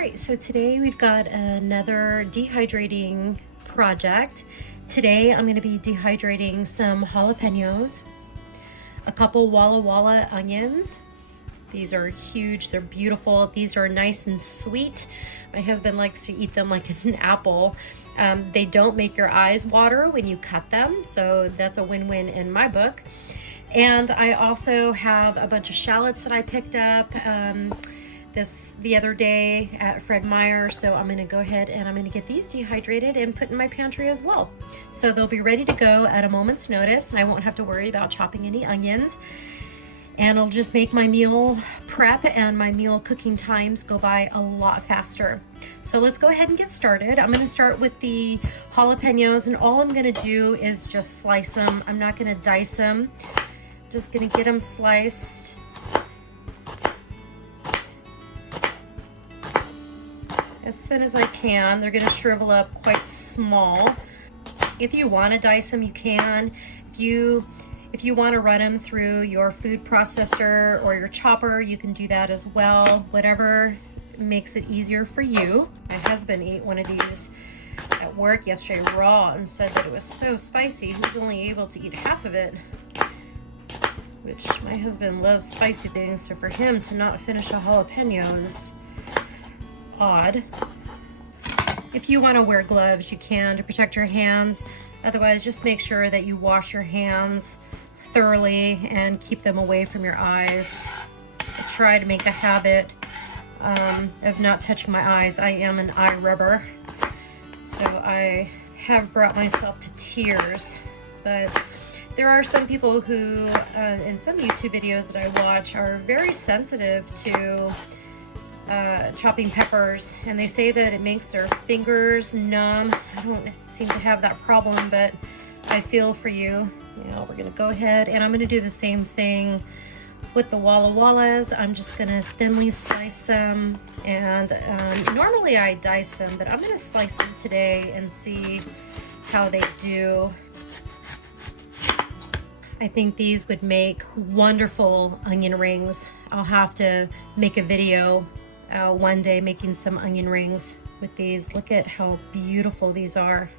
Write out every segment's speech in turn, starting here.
Right, so today we've got another dehydrating project. Today I'm going to be dehydrating some jalapenos, a couple Walla Walla onions. These are huge, they're beautiful. These are nice and sweet. My husband likes to eat them like an apple. They don't make your eyes water when you cut them, so that's a win-win in my book. And I also have a bunch of shallots that I picked up the other day at Fred Meyer, so I'm going to go ahead and I'm going to get these dehydrated and put in my pantry as well. So they'll be ready to go at a moment's notice, and I won't have to worry about chopping any onions, and it'll just make my meal prep and my meal cooking times go by a lot faster. So let's go ahead and get started. I'm going to start with the jalapenos, and all I'm going to do is just slice them. I'm not going to dice them. I'm just going to get them sliced as thin as I can. They're going to shrivel up quite small. If you want to dice them, you can. If you want to run them through your food processor or your chopper, you can do that as well. Whatever makes it easier for you. My husband ate one of these at work yesterday raw and said that it was so spicy. He was only able to eat half of it, which my husband loves spicy things, so for him to not finish a jalapeno is odd. If you want to wear gloves, you can to protect your hands. Otherwise, just make sure that you wash your hands thoroughly and keep them away from your eyes. I try to make a habit of not touching my eyes. I am an eye rubber, so I have brought myself to tears. But there are some people who, in some YouTube videos that I watch, are very sensitive to chopping peppers, and they say that it makes their fingers numb. I don't seem to have that problem, but I feel for you. You know, we're gonna go ahead and I'm gonna do the same thing with the Walla Wallas. I'm just gonna thinly slice them, and normally I dice them, but I'm gonna slice them today and see how they do. I think these would make wonderful onion rings. I'll have to make a video one day making some onion rings with these. Look at how beautiful these are.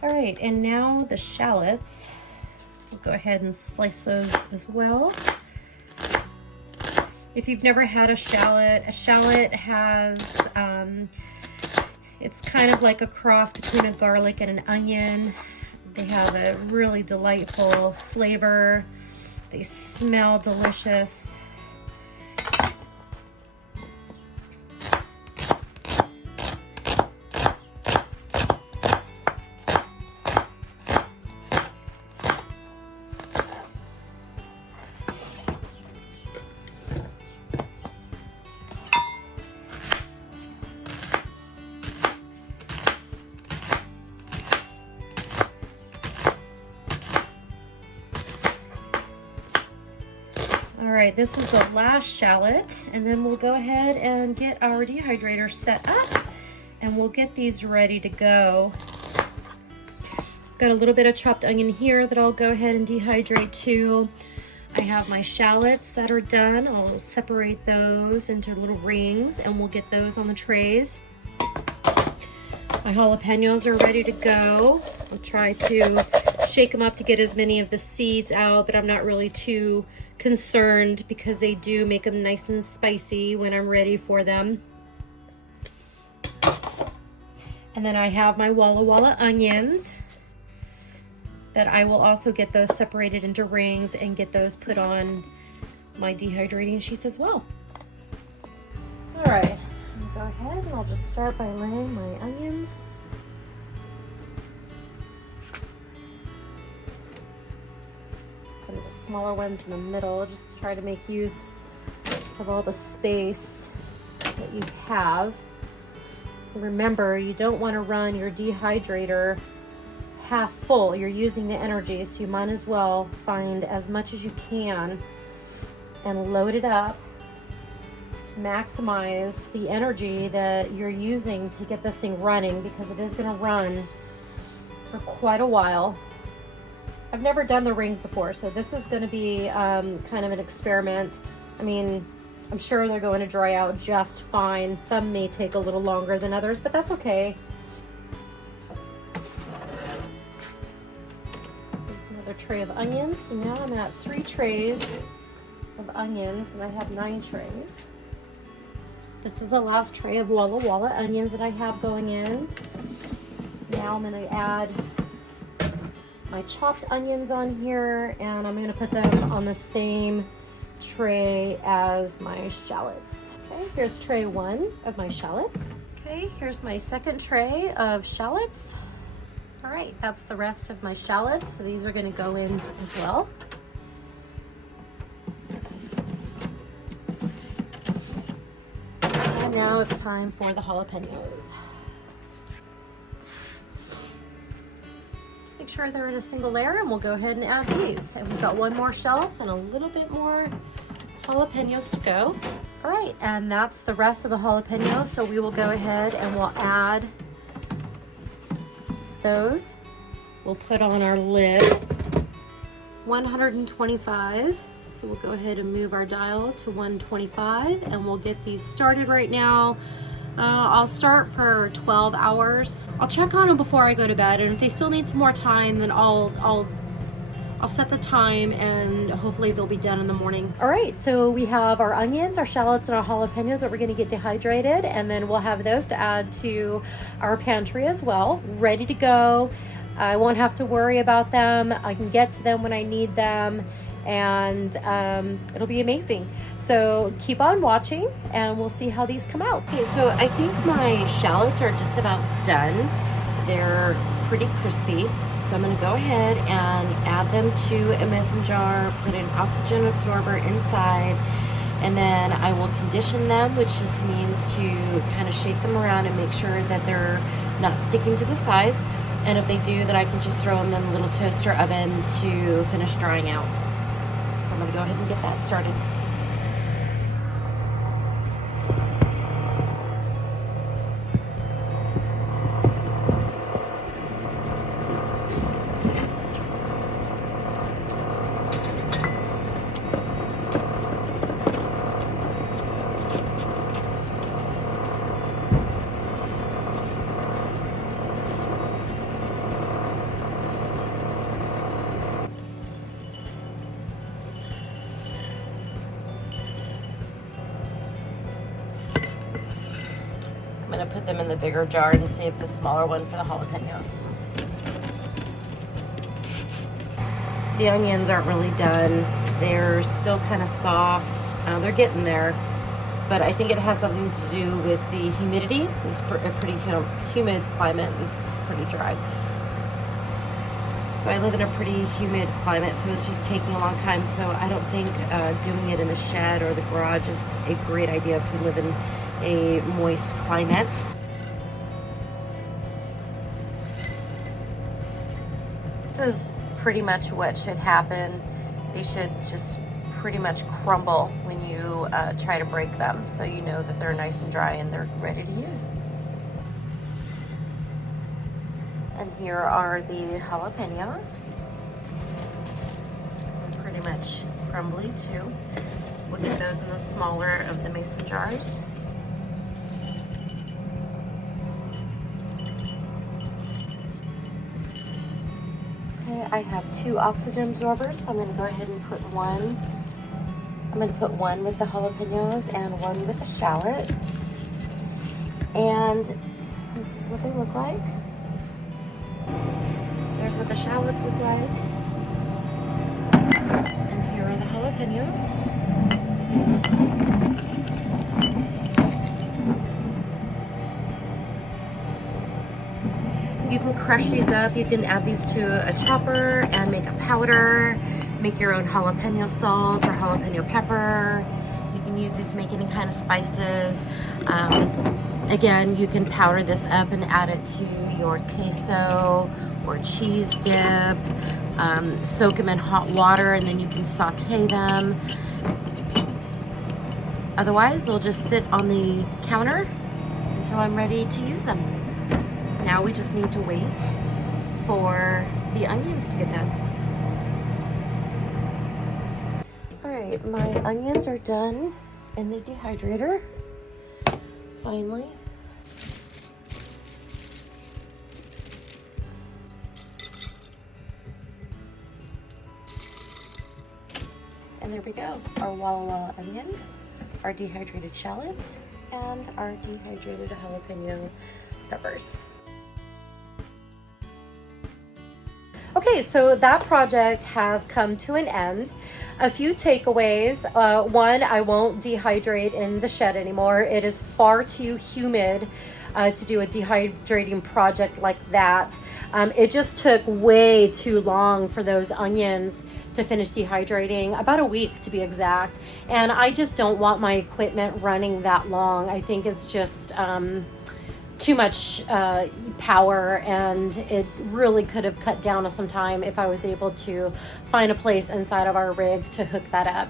All right, and now the shallots. We'll go ahead and slice those as well. If you've never had a shallot has it's kind of like a cross between a garlic and an onion. They have a really delightful flavor. They smell delicious. All right, this is the last shallot, and then we'll go ahead and get our dehydrator set up, and we'll get these ready to go. Got a little bit of chopped onion here that I'll go ahead and dehydrate too. I have my shallots that are done. I'll separate those into little rings, and we'll get those on the trays. My jalapenos are ready to go. I'll try to shake them up to get as many of the seeds out, but I'm not really too concerned because they do make them nice and spicy when I'm ready for them. And then I have my Walla Walla onions that I will also get those separated into rings and get those put on my dehydrating sheets as well. All right, I'll go ahead and I'll just start by laying my onions. Some of the smaller ones in the middle, just to try to make use of all the space that you have. Remember, you don't want to run your dehydrator half full. You're using the energy, so you might as well find as much as you can and load it up to maximize the energy that you're using to get this thing running, because it is going to run for quite a while. I've never done the rings before, so this is going to be kind of an experiment. I mean, I'm sure they're going to dry out just fine. Some may take a little longer than others, but that's okay. Here's another tray of onions. So now I'm at 3 trays of onions, and I have 9 trays. This is the last tray of Walla Walla onions that I have going in. Now I'm going to add my chopped onions on here, and I'm going to put them on the same tray as my shallots. Okay, here's tray 1 of my shallots. Okay, here's my second tray of shallots. All right, that's the rest of my shallots. So these are going to go in as well. And now it's time for the jalapenos. Make sure they're in a single layer, and we'll go ahead and add these. And we've got one more shelf and a little bit more jalapenos to go. All right, and that's the rest of the jalapenos. So we will go ahead and we'll add those. We'll put on our lid 125. So we'll go ahead and move our dial to 125, and we'll get these started right now. I'll start for 12 hours. I'll check on them before I go to bed, and if they still need some more time, then I'll set the time, and hopefully they'll be done in the morning. All right, so we have our onions, our shallots, and our jalapenos that we're gonna get dehydrated, and then we'll have those to add to our pantry as well, ready to go. I won't have to worry about them. I can get to them when I need them, and it'll be amazing. So keep on watching, and we'll see how these come out. Okay, so I think my shallots are just about done. They're pretty crispy. So I'm gonna go ahead and add them to a mason jar, put an oxygen absorber inside, and then I will condition them, which just means to kind of shake them around and make sure that they're not sticking to the sides. And if they do, then I can just throw them in a little toaster oven to finish drying out. So I'm gonna go ahead and get that started. I'm gonna put them in the bigger jar and save the smaller one for the jalapenos. The onions aren't really done. They're still kind of soft. They're getting there, but I think it has something to do with the humidity. It's a pretty humid climate. This is pretty dry. So I live in a pretty humid climate, so it's just taking a long time. So I don't think doing it in the shed or the garage is a great idea if you live in a moist climate. This is pretty much what should happen. They should just pretty much crumble when you try to break them, so you know that they're nice and dry and they're ready to use. And here are the jalapenos. They're pretty much crumbly too. So we'll get those in the smaller of the mason jars. I have 2 oxygen absorbers, so I'm going to go ahead and put one. I'm going to put one with the jalapenos and one with the shallot. And this is what they look like. There's what the shallots look like. And here are the jalapenos. You can crush these up. You can add these to a chopper and make a powder. Make your own jalapeno salt or jalapeno pepper. You can use these to make any kind of spices. Again, you can powder this up and add it to your queso or cheese dip. Soak them in hot water, and then you can saute them. Otherwise, they'll just sit on the counter until I'm ready to use them. Now we just need to wait for the onions to get done. All right, my onions are done in the dehydrator, finally. And there we go, our Walla Walla onions, our dehydrated shallots, and our dehydrated jalapeno peppers. Okay, so that project has come to an end. A few takeaways. One, I won't dehydrate in the shed anymore. It is far too humid to do a dehydrating project like that. It just took way too long for those onions to finish dehydrating, about a week to be exact. And I just don't want my equipment running that long. I think it's just too much power, and it really could have cut down on some time if I was able to find a place inside of our rig to hook that up.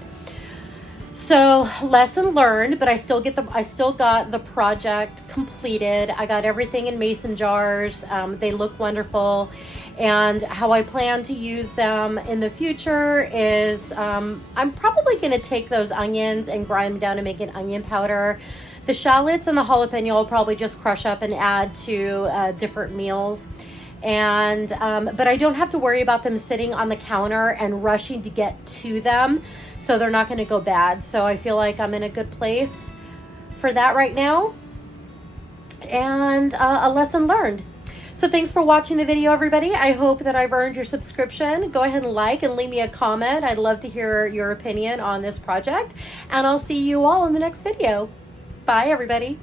So lesson learned, but I still got the project completed. I got everything in mason jars. They look wonderful. And how I plan to use them in the future is I'm probably going to take those onions and grind them down and make an onion powder. The shallots and the jalapeno I'll probably just crush up and add to different meals. And but I don't have to worry about them sitting on the counter and rushing to get to them, so they're not going to go bad. So I feel like I'm in a good place for that right now, and a lesson learned. So thanks for watching the video, everybody. I hope that I've earned your subscription. Go ahead and like and leave me a comment. I'd love to hear your opinion on this project, and I'll see you all in the next video. Bye, everybody.